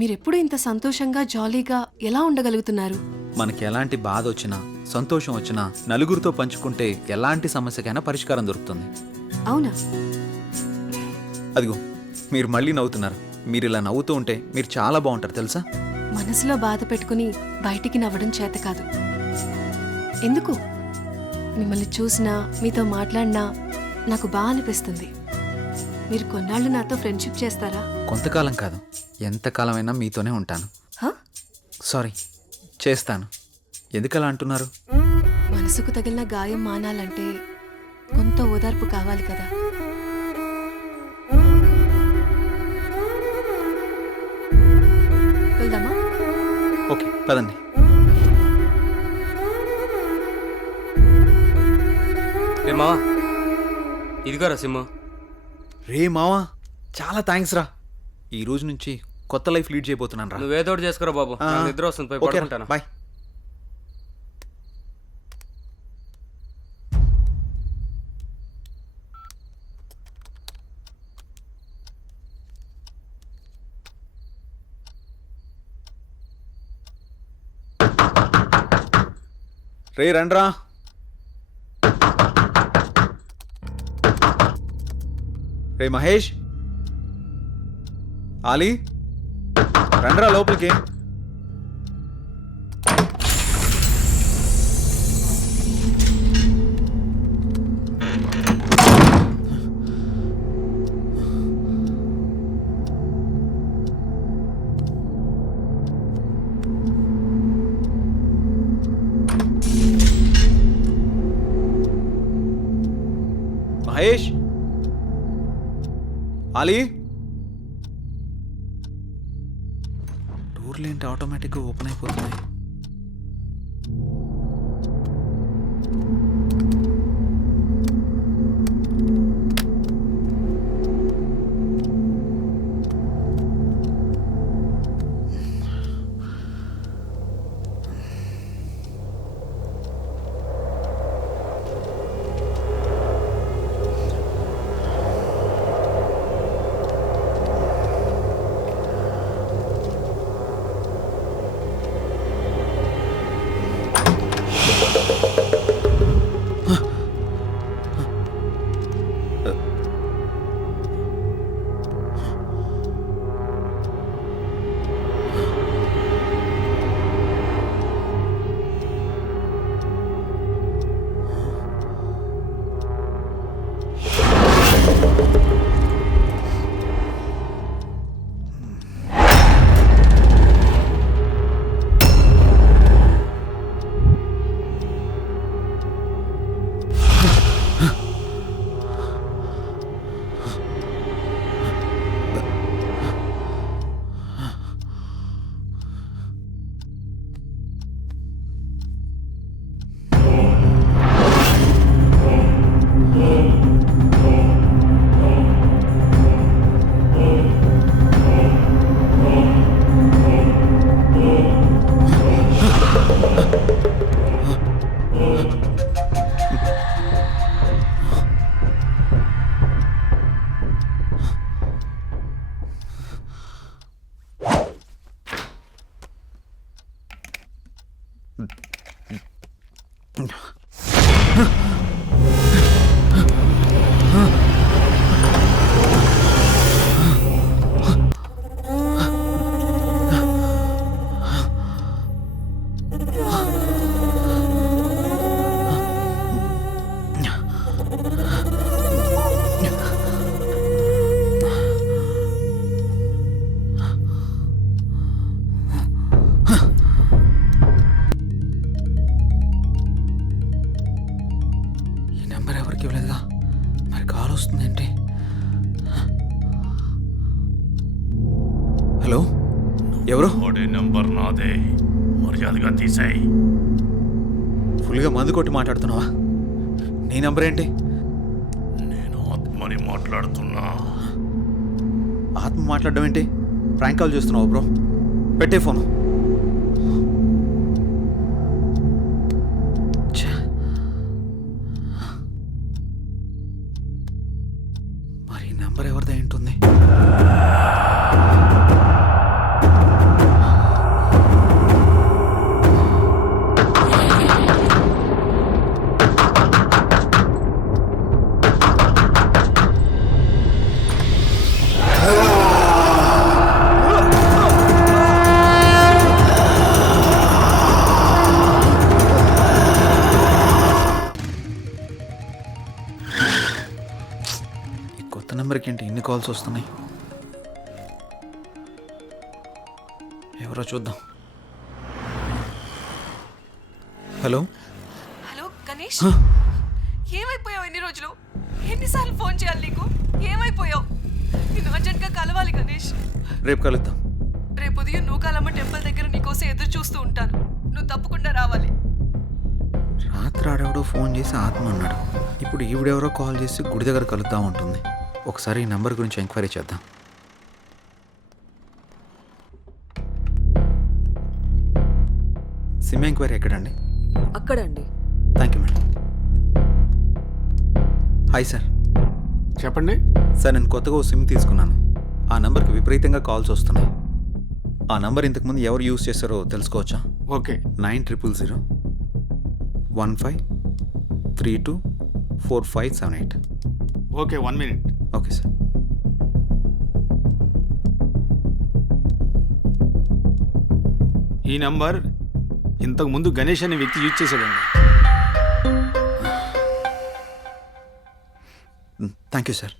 మీరెప్పుడు ఇంత సంతోషంగా జాలీగా ఎలా ఉండగలుగుతున్నారు? మనకి ఎలాంటి బాధ వచ్చినా సంతోషం వచ్చినా నలుగురితో పంచుకుంటే ఎలాంటి సమస్యకైనా పరిష్కారం దొరుకుతుంది. అవునా? అదిగో మీరు మళ్ళీ నవ్వుతున్నారు. మీరు ఇలా నవ్వుతూ ఉంటే మీరు చాలా బాగుంటారు తెలుసా. మనసులో బాధ పెట్టుకుని బయటికి నవ్వడం చేత కాదు. ఎందుకు? మిమ్మల్ని చూసినా మీతో మాట్లాడినా నాకు బాగా అనిపిస్తుంది. మీరు కొన్నాళ్ళు నాతో ఫ్రెండ్షిప్ చేస్తారా? కొంతకాలం కాదు, ఎంతకాలమైనా మీతోనే ఉంటాను. హ? సారీ, చేస్తాను. ఎందుకలా అంటున్నారు? మనసుకు తగిలిన గాయం మానాలంటే కొంత ఓదార్పు కావాలి కదా. వెళ్దామా? ఓకే పదండి. రే మావా, ఇదిగోరా సిమ్ము. రే మావా, చాలా థ్యాంక్స్ రా. ఈ రోజు నుంచి కొత్త లైఫ్ లీడ్ చేయబోతున్నాను రా. నువ్వేదో ఒకటి చేసుకురా బాబు, నాకు నిద్ర వస్తుంది, పోయి ఓకే పడుకుంటాను. బాయ్. రే రండ్రా. రే మహేష్, ఆలీ, రండ్రా లోపలికి. మహేష్, ఆలీ, డోర్లు ఏంటి ఆటోమేటిక్గా ఓపెన్ అయిపోతున్నాయి? హలో, ఎవరు? నంబర్ నాదే, మర్యాదగా తీసేయ్. ఫుల్గా మందు కొట్టి మాట్లాడుతున్నావా? నీ నంబర్ ఏంటి? నేను ఆత్మని మాట్లాడుతున్నా. ఆత్మ మాట్లాడడం ఏంటి? ప్రాంక్ కాల్ చేస్తున్నావు బ్రో. పెట్టే ఫోను. మరి నంబర్ ఎవరిదై ఉంటుంది? కాల్స్ వస్తున్నాయి. ఎవరో చూద్దాం. హలో హలో గణేష్, ఏమైపోయావు? ఎన్ని రోజులు, ఎన్నిసార్లు ఫోన్ చేయాలి నీకు? ఏమైపోయావు? నేను అర్జెంట్గా కలవాలి గణేష్. రేపు కలుద్దాం. రేపు ఉదయం నూకాలమ్మ టెంపుల్ దగ్గర నీకోసం ఎదురు చూస్తూ ఉంటాను. నువ్వు తప్పకుండా రావాలి. రాత్రి ఆడెవడో ఫోన్ చేసి ఆత్మ అన్నాడు. ఇప్పుడు ఈవిడెవరో కాల్ చేసి గుడి దగ్గర కలుద్దాం ఉంటుంది. ఒకసారి ఈ నెంబర్ గురించి ఎంక్వైరీ చేద్దాం. సిమ్ ఎంక్వైరీ ఎక్కడండి? అక్కడండి. Thank you madam. Hi sir. చెప్పండి. సార్, నేను కొత్తగా ఓ సిమ్ తీసుకున్నాను. ఆ నెంబర్కి విపరీతంగా కాల్స్ వస్తున్నాయి. ఆ నెంబర్ ఇంతకుముందు ఎవరు యూజ్ చేస్తారో తెలుసుకోవచ్చా? Okay. 900015324578. Okay, 1 minute. Okay sir. ఈ నంబర్ ఇంతకు ముందు గణేష్ అనే వ్యక్తి యూజ్ చేశాడండి. Thank you sir.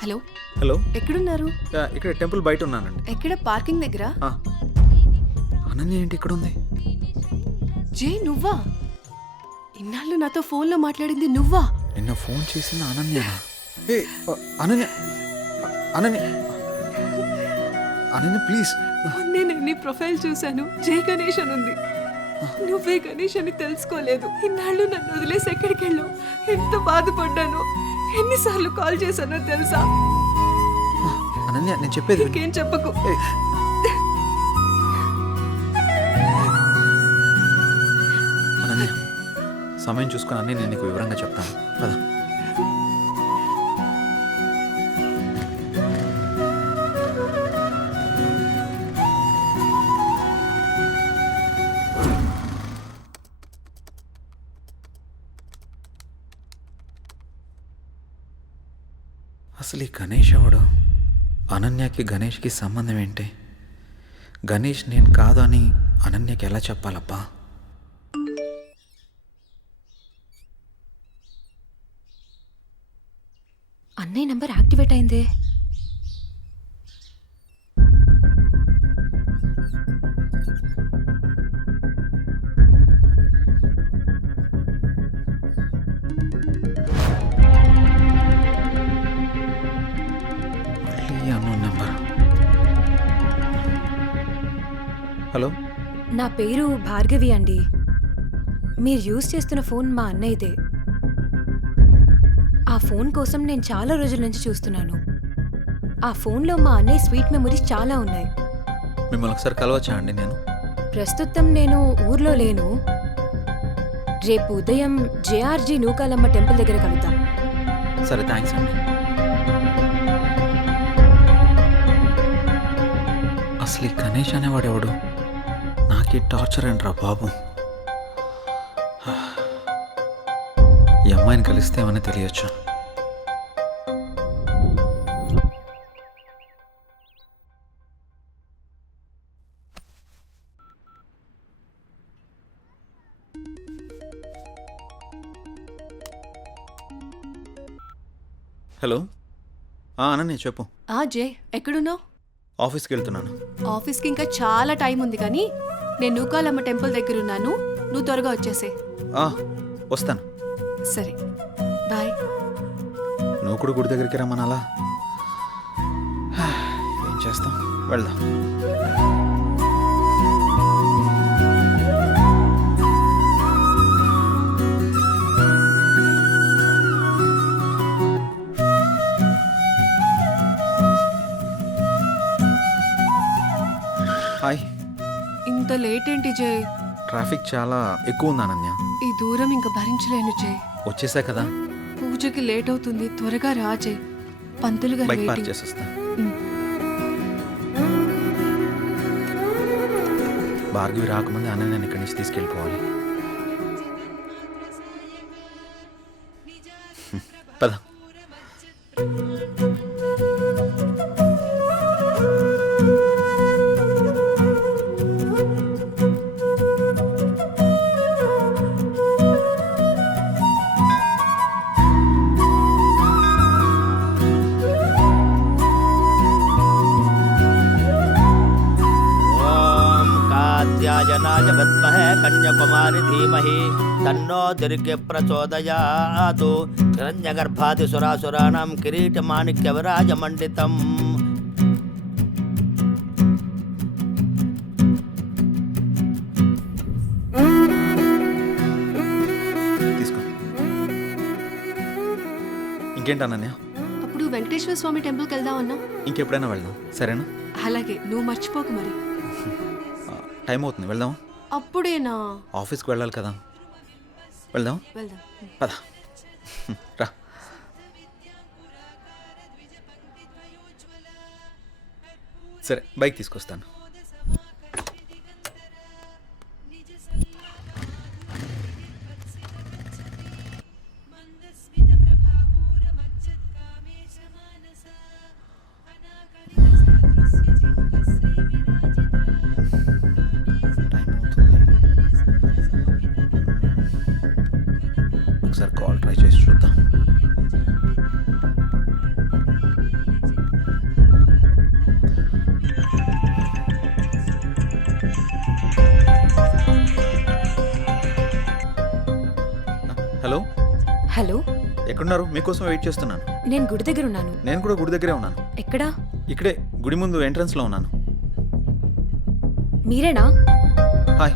Hello, hello, ఎక్కడున్నారు? ఇక్కడ టెంపుల్ బయట ఉన్నానండి. ఎక్కడ? పార్కింగ్ దగ్గర. అనన్య ఏంటి ఇక్కడ ఉంది? జే, నువ్వా? ఇన్నాళ్ళు నాతో ఫోన్లో మాట్లాడింది నువ్వా? నిన్న ఫోన్ చేసింది అనన్య. అనన్య, అనన్య, అనన్య ప్లీజ్. నేను నీ ప్రొఫైల్ చూశాను, జై గణేష్ అని ఉంది. నువ్వే గణేష్ అని తెలుసుకోలేదు. ఇన్నాళ్ళు నన్ను వదిలేసి ఎక్కడికి వెళ్ళావు? ఎంత బాధపడ్డాను, ఎన్నిసార్లు కాల్ చేశానో తెలుసా? అనన్య, నేను చెప్పేది విను. ఇంకేం చెప్పకు. అనన్య, సమయం చూసుకొని అన్నీ నేను నీకు వివరంగా చెప్తాను కదా. అసలు ఈ గణేష్ ఎవడు? అనన్యకి గణేష్కి సంబంధం ఏంటి? గణేష్ నేను కాదు అని అనన్యకి ఎలా చెప్పాలబ్బా? అన్నయ్య నంబర్ యాక్టివేట్ అయిందే. Unknown number. హలో, నా పేరు భార్గవి అండి. మీరు యూజ్ చేస్తున్న ఫోన్ మా అన్నయ్యదే. ఆ ఫోన్ కోసం నేను చాలా రోజుల నుంచి చూస్తున్నాను. ఆ ఫోన్లో మా అన్నయ్య స్వీట్ మెమరీస్ చాలా ఉన్నాయి. మిమ్మల్ని ఒకసారి కలవచ్చా అండి? నేను ప్రస్తుతం నేను ఊర్లో లేను. రేపు ఉదయం జేఆర్జీ నూకాలమ్మ టెంపుల్ దగ్గర కలుద్దాం. సరే, థ్యాంక్స్ అండి. అసలు ఈ గణేష్ అనేవాడు ఎవడు? నాకీ టార్చర్ ఏంట్రా బాబు. ఈ అమ్మాయిని కలిస్తే ఏమని తెలియచ్చు. హలో, అనన్య చెప్పు. జే, ఎక్కడున్నావు? ఆఫీస్కి వెళ్తున్నాను. ఆఫీస్కి ఇంకా చాలా టైం ఉంది, కానీ నేను నూకాలమ్మ టెంపుల్ దగ్గర ఉన్నాను. నువ్వు త్వరగా వచ్చేసే. వస్తాను. సరే, బాయ్. నువ్వు కూడా గుడి దగ్గరికి రమ్మనాలా? ఏం చేస్తాం, వెళ్దాం. హాయ్. ఇంత లేట్ ఏంటి జయ్? ట్రాఫిక్ చాలా ఎక్కువ ఉంది అనన్య. ఈ దూరం ఇంకా భరించలేను జయ్. వచ్చేసా కదా. పూజకి లేట్ అవుతుంది, త్వరగా రా జయ్. పంతులు గారు బైక్ పార్క్ వెయిటింగ్. చేసేస్తా. భార్గవి రాకముందే అనన్యని ఇక్కడి నుంచి తీసుకెళ్ళిపోవాలి. పద. ఓం కాత్యాయనాయ విద్మహే కన్యాకుమారి ధీమహి తన్నో దుర్గే ప్రచోదయాతు హిరణ్యగర్భాది సురాసురాణం కిరీటమాణిక్య విరాజమండితం. తీసుకో. ఇంకేంటి అనన్య? అప్పుడు వెంకటేశ్వర స్వామి టెంపుల్కి వెళ్దాం అన్నా. ఇంకెప్పుడైనా వెళ్దాం, సరేనా? అలాగే, నువ్వు మర్చిపోకు మరి. టైం అవుతుంది, వెళ్దాం. అప్పుడేనా? ఆఫీస్కి వెళ్ళాలి కదా. వెళ్దాం. వెళ్దాం. పద. రా. సరే, బైక్ తీసుకొస్తాను. టైం అవుతుంది. ఒకసారి కాల్ ట్రై చేసి చూద్దాం. హలో, హలో, ఎక్కడున్నారు? మీకోసం వెయిట్ చేస్తున్నాను. నేను గుడి దగ్గర ఉన్నాను. నేను కూడా గుడి దగ్గరే ఉన్నాను. ఎక్కడా? ఇక్కడే గుడి ముందు ఎంట్రన్స్లో ఉన్నాను. మీరేనా? హాయ్.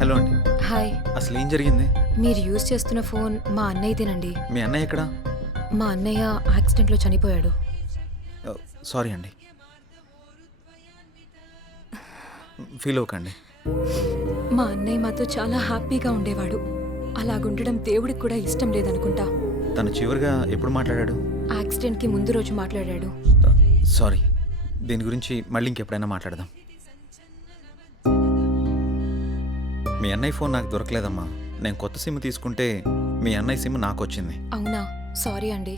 హలో అండి. హాయ్. అసలు ఏం జరిగింది? మీరు యూజ్ చేస్తున్న ఫోన్ మా అన్నయ్యదేనండి. మీ అన్నయ్య ఎక్కడా? మా అన్నయ్య యాక్సిడెంట్లో చనిపోయాడు. సారీ అండి. ఫీల్ అవ్వకండి. మా అన్నయ్య మాతో చాలా హ్యాపీగా ఉండేవాడు. అలాగుండడం దేవుడికి కూడా ఇష్టం లేదనుకుంటా. తను చివరిగా ఎప్పుడు మాట్లాడాడు? యాక్సిడెంట్కి ముందు రోజు మాట్లాడాడు. సారీ, దీని గురించి మళ్ళీ ఇంకెప్పుడైనా మాట్లాడదాం. మీ అన్నయ్య ఫోన్ నాకు దొరకలేదమ్మా. నేను కొత్త సిమ్ తీసుకుంటే మీ అన్నయ్య సిమ్ నాకు వచ్చింది. అవునా? సారీ అండి.